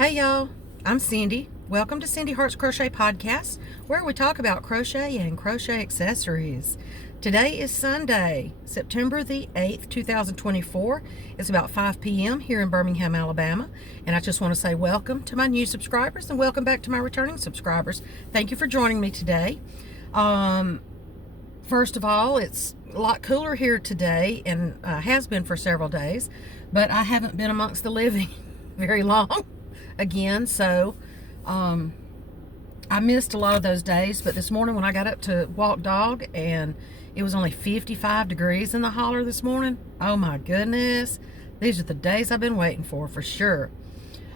Hey y'all, I'm Cindy. Welcome to Cindy Hart's Crochet Podcast, where we talk about crochet and crochet accessories. Today is Sunday, September the 8th, 2024. It's about 5 p.m. here in Birmingham, Alabama. And I just want to say welcome to my new subscribers and welcome back to my returning subscribers. Thank you for joining me today. First of all, it's a lot cooler here today and has been for several days, but I haven't been amongst the living very long again, so I missed a lot of those days. But this morning when I got up to walk dog and it was only 55 degrees in the holler this morning, oh my goodness, these are the days I've been waiting for sure.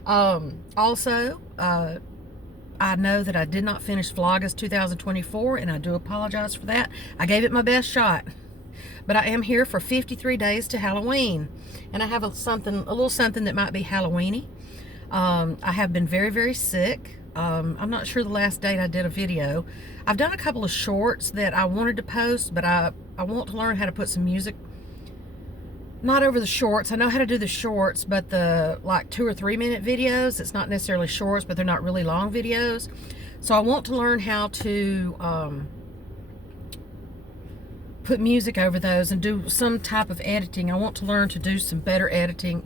Also, I know that I did not finish Vlogmas 2024, and I do apologize for that. I gave it my best shot, but I am here for 53 days to Halloween, and I have a little something that might be Halloweeny. I have been very, very sick. I'm not sure the last date I did a video. I've done a couple of shorts that I wanted to post, but I want to learn how to put some music, not over the shorts. I know how to do the shorts, but the like 2 or 3 minute videos, it's not necessarily shorts, but they're not really long videos. So I want to learn how to put music over those and do some type of editing. I want to learn to do some better editing,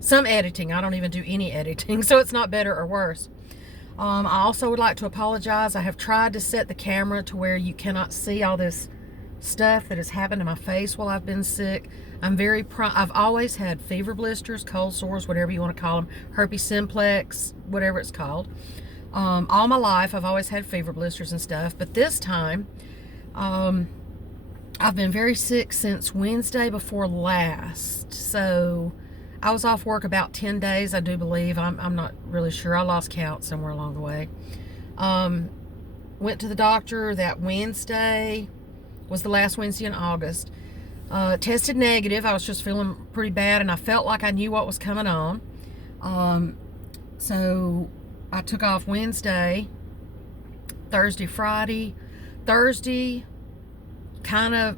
some editing. I don't even do any editing, so it's not better or worse. I also would like to apologize. I have tried to set the camera to where you cannot see all this stuff that has happened to my face while I've been sick. I've always had fever blisters, cold sores, whatever you want to call them, herpes simplex, whatever it's called. All my life I've always had fever blisters and stuff, but this time I've been very sick since Wednesday before last. So I was off work about 10 days, I do believe. I'm not really sure. I lost count somewhere along the way. Went to the doctor that Wednesday, was the last Wednesday in August. Tested negative. I was just feeling pretty bad, and I felt like I knew what was coming on. So I took off Wednesday, Thursday, Friday. Thursday kind of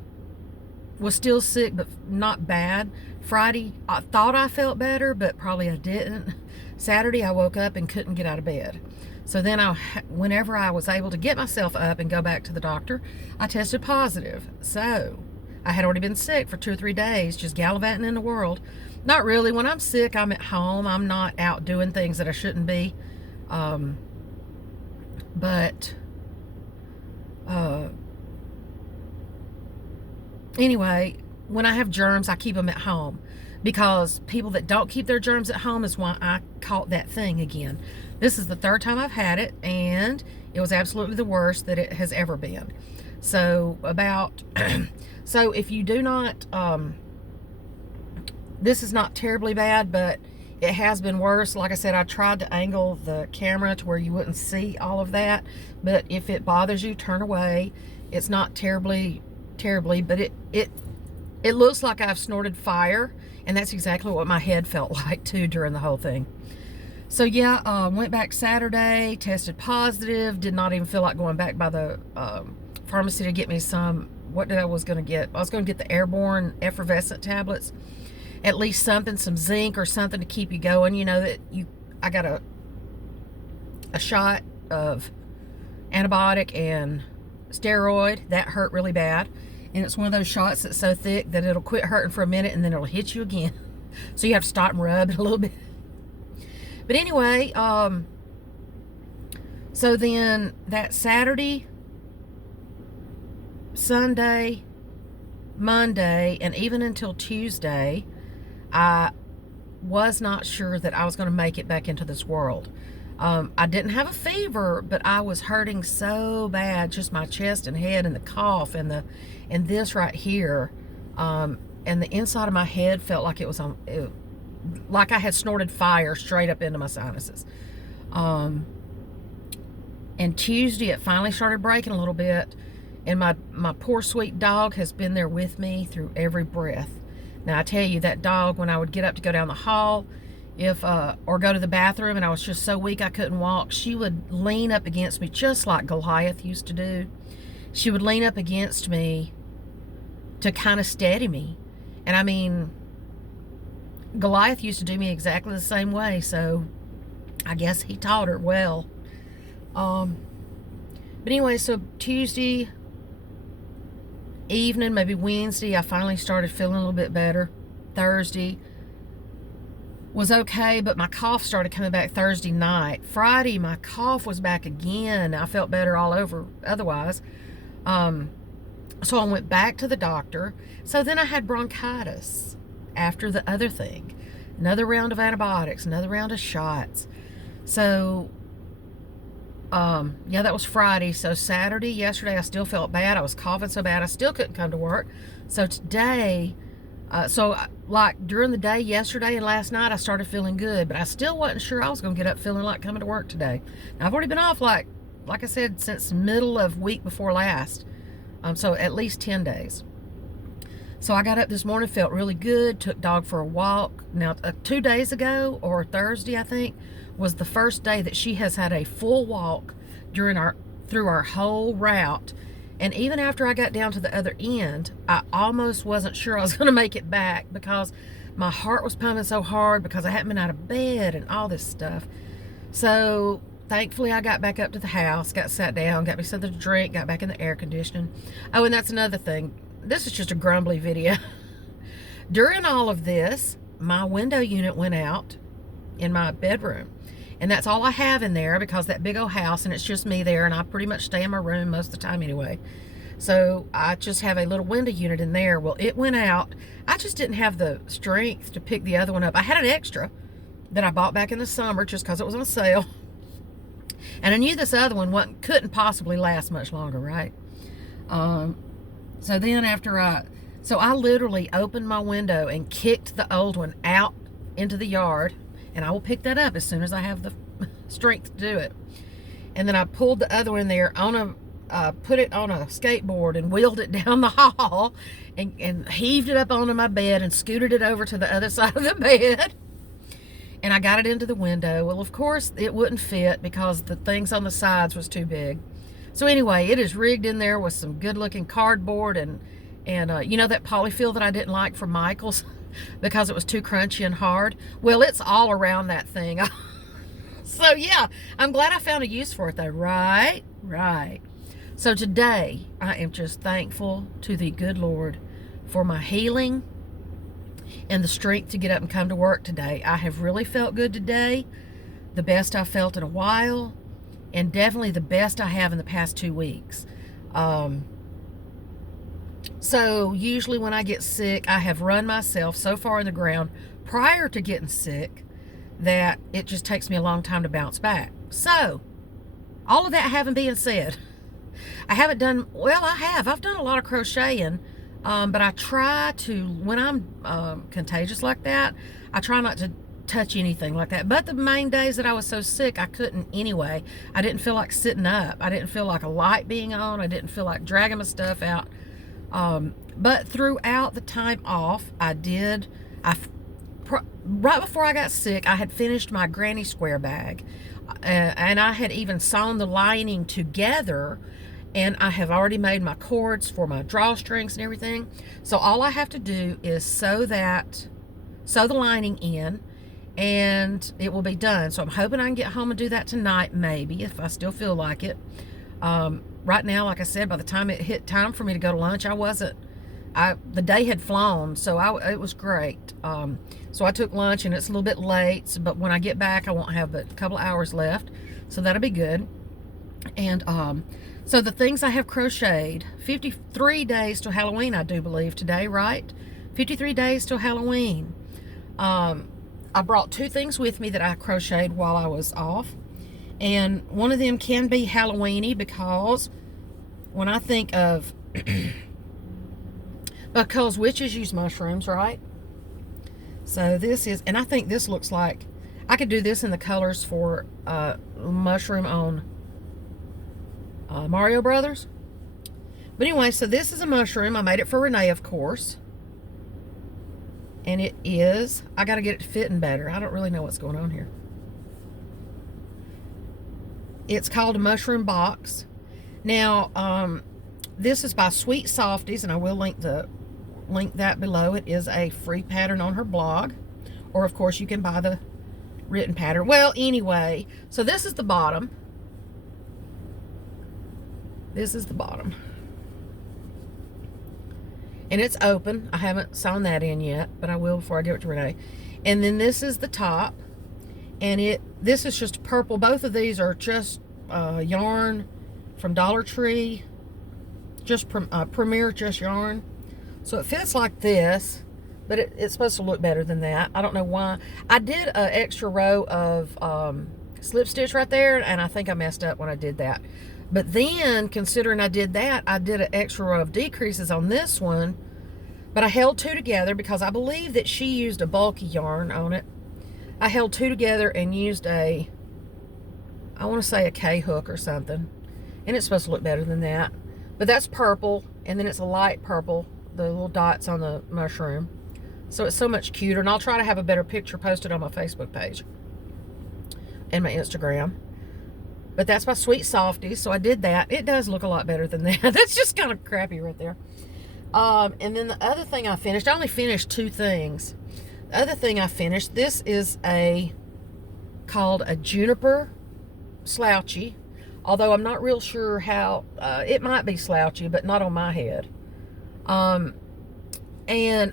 was still sick, but not bad. Friday, I thought I felt better, but probably I didn't. Saturday, I woke up and couldn't get out of bed. So then whenever I was able to get myself up and go back to the doctor, I tested positive. So I had already been sick for 2 or 3 days, just gallivanting in the world. Not really. When I'm sick, I'm at home. I'm not out doing things that I shouldn't be. Anyway, when I have germs, I keep them at home, because people that don't keep their germs at home is why I caught that thing again. This is the 3rd time I've had it, and it was absolutely the worst that it has ever been. So so if you do not, this is not terribly bad, but it has been worse. Like I said, I tried to angle the camera to where you wouldn't see all of that, but if it bothers you, turn away. It's not terribly, but it looks like I've snorted fire, and that's exactly what my head felt like too during the whole thing. So yeah, went back Saturday, tested positive, did not even feel like going back by the pharmacy to get me some, I was going to get the airborne effervescent tablets, at least something, some zinc or something to keep you going. I got a shot of antibiotic and steroid that hurt really bad. And it's one of those shots that's so thick that it'll quit hurting for a minute and then it'll hit you again. So you have to stop and rub it a little bit. But anyway, so then that Saturday, Sunday, Monday, and even until Tuesday, I was not sure that I was going to make it back into this world. I didn't have a fever, but I was hurting so bad, just my chest and head and the cough and this right here, and the inside of my head felt like it was like I had snorted fire straight up into my sinuses. And Tuesday it finally started breaking a little bit, and my poor sweet dog has been there with me through every breath. Now I tell you, that dog, when I would get up to go down the hall, or go to the bathroom and I was just so weak I couldn't walk, she would lean up against me just like Goliath used to do. She would lean up against me to kind of steady me. And I mean, Goliath used to do me exactly the same way, so I guess he taught her well. But anyway, so Tuesday evening, maybe Wednesday, I finally started feeling a little bit better. Thursday was okay, but my cough started coming back Thursday night. Friday, my cough was back again. I felt better all over otherwise. So I went back to the doctor. So then I had bronchitis after the other thing. Another round of antibiotics, another round of shots. So, yeah, that was Friday. So Saturday, yesterday, I still felt bad. I was coughing so bad, I still couldn't come to work. So today, like during the day yesterday and last night, I started feeling good, but I still wasn't sure I was going to get up feeling like coming to work today. Now, I've already been off, like I said, since middle of week before last. So at least 10 days. So I got up this morning, felt really good, took dog for a walk. Now, 2 days ago, or Thursday, I think, was the first day that she has had a full walk through our whole route. And even after I got down to the other end, I almost wasn't sure I was going to make it back because my heart was pumping so hard because I hadn't been out of bed and all this stuff. So thankfully, I got back up to the house, got sat down, got me something to drink, got back in the air conditioning. Oh, and that's another thing. This is just a grumbly video. During all of this, my window unit went out in my bedroom. And that's all I have in there because that big old house, and it's just me there, and I pretty much stay in my room most of the time anyway. So I just have a little window unit in there. Well, it went out. I just didn't have the strength to pick the other one up. I had an extra that I bought back in the summer just because it was on sale. And I knew this other one couldn't possibly last much longer, right? So then I literally opened my window and kicked the old one out into the yard. And I will pick that up as soon as I have the strength to do it. And then I pulled the other one in there put it on a skateboard and wheeled it down the hall and heaved it up onto my bed and scooted it over to the other side of the bed. And I got it into the window. Well, of course, it wouldn't fit because the things on the sides was too big. So anyway, it is rigged in there with some good-looking cardboard and you know that polyfill that I didn't like from Michael's because it was too crunchy and hard? Well, it's all around that thing. So yeah, I'm glad I found a use for it though, right? Right. So today, I am just thankful to the good Lord for my healing and the strength to get up and come to work today. I have really felt good today, the best I've felt in a while, and definitely the best I have in the past 2 weeks. So usually when I get sick, I have run myself so far in the ground prior to getting sick that it just takes me a long time to bounce back. So all of that having been said, I haven't done, well, I've done a lot of crocheting, but I try to, when I'm contagious like that, I try not to touch anything like that. But the main days that I was so sick, I couldn't anyway. I didn't feel like sitting up. I didn't feel like a light being on. I didn't feel like dragging my stuff out. But throughout the time off, right before I got sick, I had finished my granny square bag. And I had even sewn the lining together, and I have already made my cords for my drawstrings and everything. So all I have to do is sew the lining in, and it will be done. So I'm hoping I can get home and do that tonight, maybe, if I still feel like it. Right now, like I said, by the time it hit time for me to go to lunch, the day had flown, so it was great. So I took lunch, and it's a little bit late, but when I get back, I won't have but a couple of hours left, so that'll be good. And so the things I have crocheted, 53 days till Halloween, I do believe today, right? 53 days till Halloween. I brought 2 things with me that I crocheted while I was off. And one of them can be Halloween-y because when I think of, because witches use mushrooms, right? So this is, and I think this looks like, I could do this in the colors for mushroom on Mario Brothers. But anyway, so this is a mushroom. I made it for Renee, of course. And it is, I got to get it fitting better. I don't really know what's going on here. It's called a mushroom box. Now, this is by Sweet Softies, and I will link that below. It is a free pattern on her blog, or of course you can buy the written pattern. Well, anyway, so this is the bottom. This is the bottom. And it's open. I haven't sewn that in yet, but I will before I give it to Renee. And then this is the top. And this is just purple. Both of these are just yarn from Dollar Tree. Just Premier Just yarn. So it fits like this, but it's supposed to look better than that. I don't know why. I did an extra row of slip stitch right there, and I think I messed up when I did that. But then, considering I did that, I did an extra row of decreases on this one. But I held two together because I believe that she used a bulky yarn on it. I held two together and used I want to say a K-hook or something. And it's supposed to look better than that. But that's purple, and then it's a light purple, the little dots on the mushroom. So it's so much cuter. And I'll try to have a better picture posted on my Facebook page and my Instagram. But that's my Sweet Softies, so I did that. It does look a lot better than that. That's just kind of crappy right there. And then the other thing I finished, I only finished two things. The other thing I finished, this is called a Juniper Slouchy. Although I'm not real sure how, it might be slouchy, but not on my head. And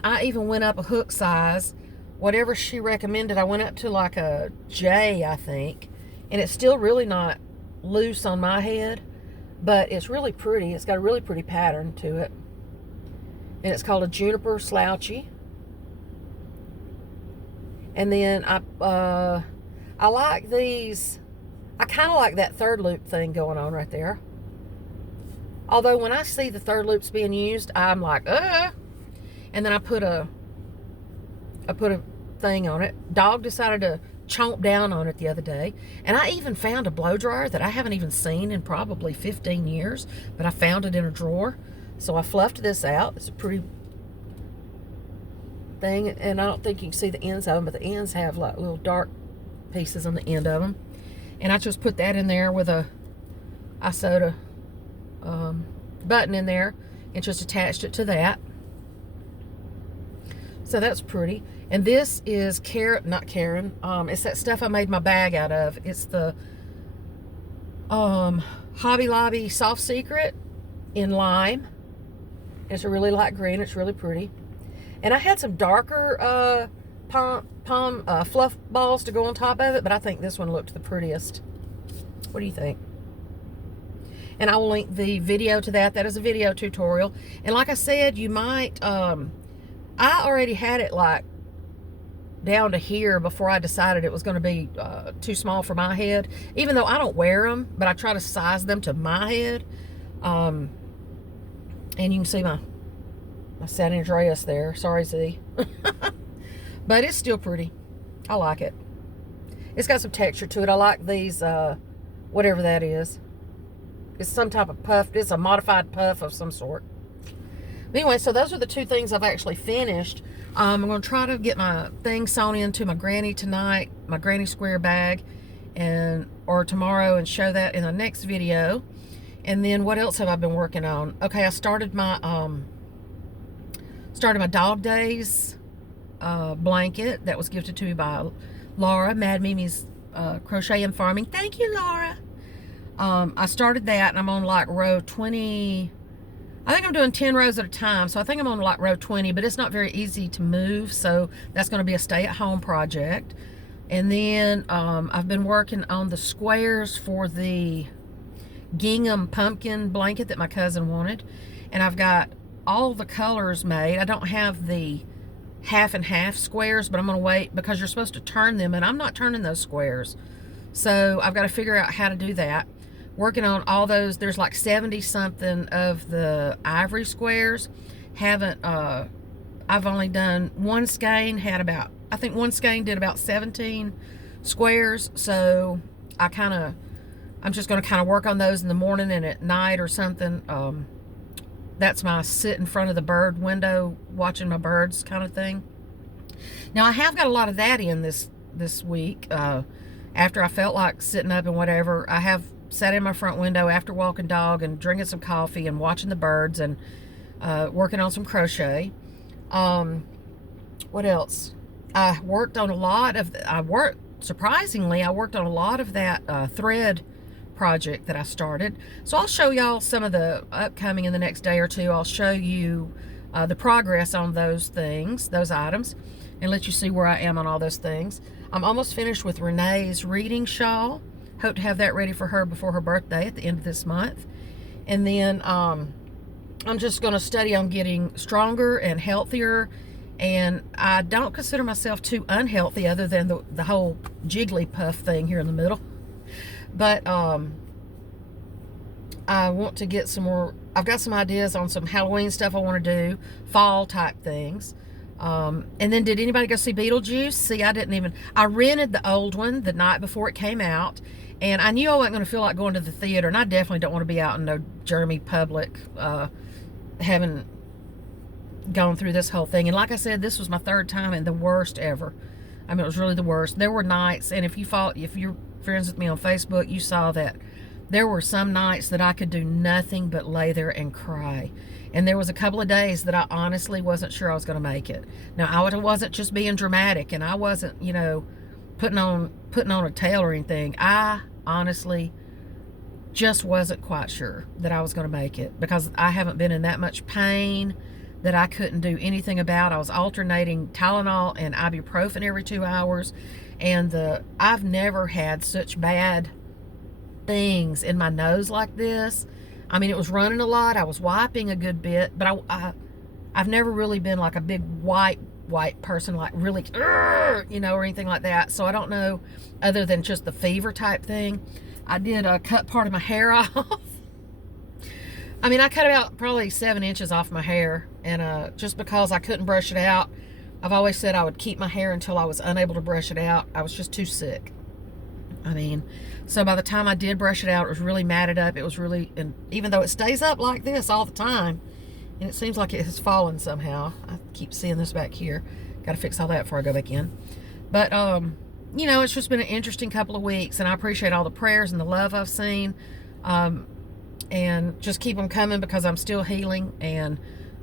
I even went up a hook size. Whatever she recommended, I went up to like a J, I think. And it's still really not loose on my head, but it's really pretty. It's got a really pretty pattern to it. And it's called a Juniper Slouchy. And then I like these. I kind of like that third loop thing going on right there. Although when I see the third loops being used, I'm like, and then I put a thing on it. Dog decided to chomp down on it the other day. And I even found a blow dryer that I haven't even seen in probably 15 years. But I found it in a drawer. So I fluffed this out. It's a pretty thing. And I don't think you can see the ends of them. But the ends have like little dark pieces on the end of them. And I just put that in there with I sewed a button in there. And just attached it to that. So that's pretty. And this is not Karen. It's that stuff I made my bag out of. It's the Hobby Lobby Soft Secret in lime. It's a really light green. It's really pretty. And I had some darker fluff balls to go on top of it, but I think this one looked the prettiest. What do you think? And I will link the video to that. That is a video tutorial. And like I said, you might, I already had it like down to here before I decided it was going to be too small for my head. Even though I don't wear them, but I try to size them to my head. And you can see my San Andreas there. Sorry, Z. But it's still pretty. I like it. It's got some texture to it. I like these, whatever that is. It's some type of puff. It's a modified puff of some sort. But anyway, so those are the two things I've actually finished. I'm going to try to get my thing sewn into my granny tonight, my granny square bag, or tomorrow, and show that in the next video. And then what else have I been working on? Okay, I started my Dog Days blanket that was gifted to me by Laura, Mad Mimi's Crochet and Farming. Thank you, Laura. I started that, and I'm on like row 20. I think I'm doing 10 rows at a time, so I think I'm on like row 20, but it's not very easy to move, so that's going to be a stay-at-home project. And then I've been working on the squares for the gingham pumpkin blanket that my cousin wanted, and I've got all the colors made. I don't have the half and half squares, but I'm going to wait because you're supposed to turn them, and I'm not turning those squares, so I've got to figure out how to do that. Working on all those. There's like 70 something of the ivory squares. I've only done one skein, I think one skein did about 17 squares, so I'm just going to kind of work on those in the morning and at night or something. That's my sit in front of the bird window watching my birds kind of thing. Now I have got a lot of that in this week. After I felt like sitting up and whatever, I have sat in my front window after walking dog and drinking some coffee and watching the birds and working on some crochet. What else? I worked on a lot of surprisingly, I worked on a lot of that thread project that I started. So I'll show y'all some of the upcoming in the next day or two. I'll show you the progress on those things, those items, and let you see where I am on all those things. I'm almost finished with Renee's reading shawl. Hope to have that ready for her before her birthday at the end of this month. And then I'm just going to study on getting stronger and healthier. And I don't consider myself too unhealthy, other than the whole Jigglypuff thing here in the middle. But I want to get some more. I've got some ideas on some Halloween stuff I want to do, fall type things. And then, did anybody go see Beetlejuice? See, I rented the old one the night before it came out, and I knew I wasn't going to feel like going to the theater, and I definitely don't want to be out in no germy public, having gone through this whole thing. And like I said, this was my third time, and the worst ever. I mean, it was really the worst. There were nights, and if you're friends with me on Facebook, you saw that there were some nights that I could do nothing but lay there and cry. And there was a couple of days that I honestly wasn't sure I was going to make it. Now, I wasn't just being dramatic, and I wasn't, putting on a tail or anything. I honestly just wasn't quite sure that I was going to make it, because I haven't been in that much pain that I couldn't do anything about. I was alternating Tylenol and ibuprofen every 2 hours, and I've never had such bad things in my nose like this. I mean, it was running a lot. I was wiping a good bit, but I've never really been like a big white person, like really, or anything like that. So I don't know, other than just the fever type thing. I did cut part of my hair off. I mean, I cut about probably 7 inches off my hair, and just because I couldn't brush it out. I've always said I would keep my hair until I was unable to brush it out. I was just too sick. I mean, so by the time I did brush it out, it was really matted up. It was really, and even though it stays up like this all the time, and it seems like it has fallen somehow. I keep seeing this back here. Got to fix all that before I go back in. But, it's just been an interesting couple of weeks, and I appreciate all the prayers and the love I've seen. And just keep them coming, because I'm still healing. And,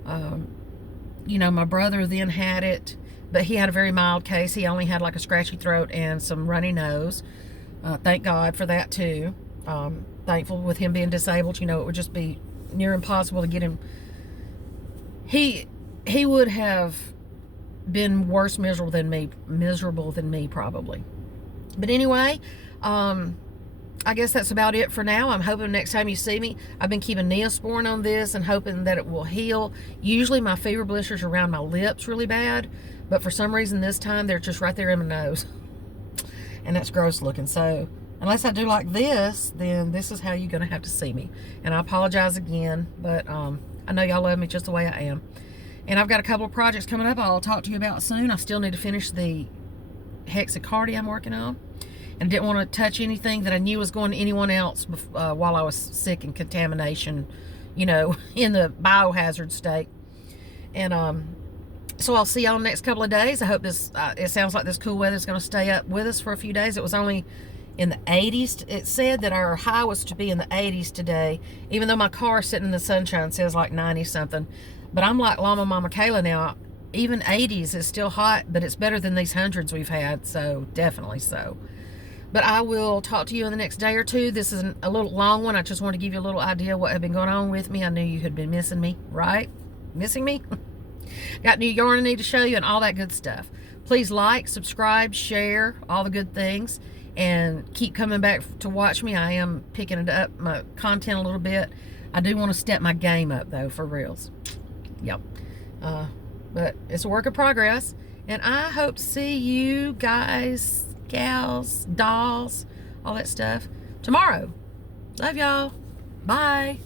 my brother then had it, but he had a very mild case. He only had like a scratchy throat and some runny nose. Thank God for that too. Thankful with him being disabled, it would just be near impossible to get him. He would have been worse miserable than me probably. But anyway, I guess that's about it for now. I'm hoping next time you see me, I've been keeping Neosporin on this and hoping that it will heal. Usually my fever blisters are around my lips really bad, but for some reason this time they're just right there in my nose. And that's gross looking. So unless I do like this, then this is how you're going to have to see me. And I apologize again, but I know y'all love me just the way I am. And I've got a couple of projects coming up I'll talk to you about soon. I still need to finish the hexacardi I'm working on. And didn't want to touch anything that I knew was going to anyone else while I was sick and contamination, in the biohazard state. And so I'll see y'all in the next couple of days. I hope this, it sounds like this cool weather is going to stay up with us for a few days. It was only in the 80s. It said that our high was to be in the 80s today, even though my car sitting in the sunshine says like 90 something. But I'm like Llama Mama Kayla now. Even 80s is still hot, but it's better than these hundreds we've had. So definitely so. But I will talk to you in the next day or two. This is a little long one. I just want to give you a little idea of what had been going on with me. I knew you had been missing me, right? Missing me? Got new yarn I need to show you and all that good stuff. Please like, subscribe, share, all the good things. And keep coming back to watch me. I am picking it up, my content a little bit. I do want to step my game up, though, for reals. Yep. But it's a work in progress. And I hope to see you guys, gals, dolls, all that stuff tomorrow. Love y'all. Bye.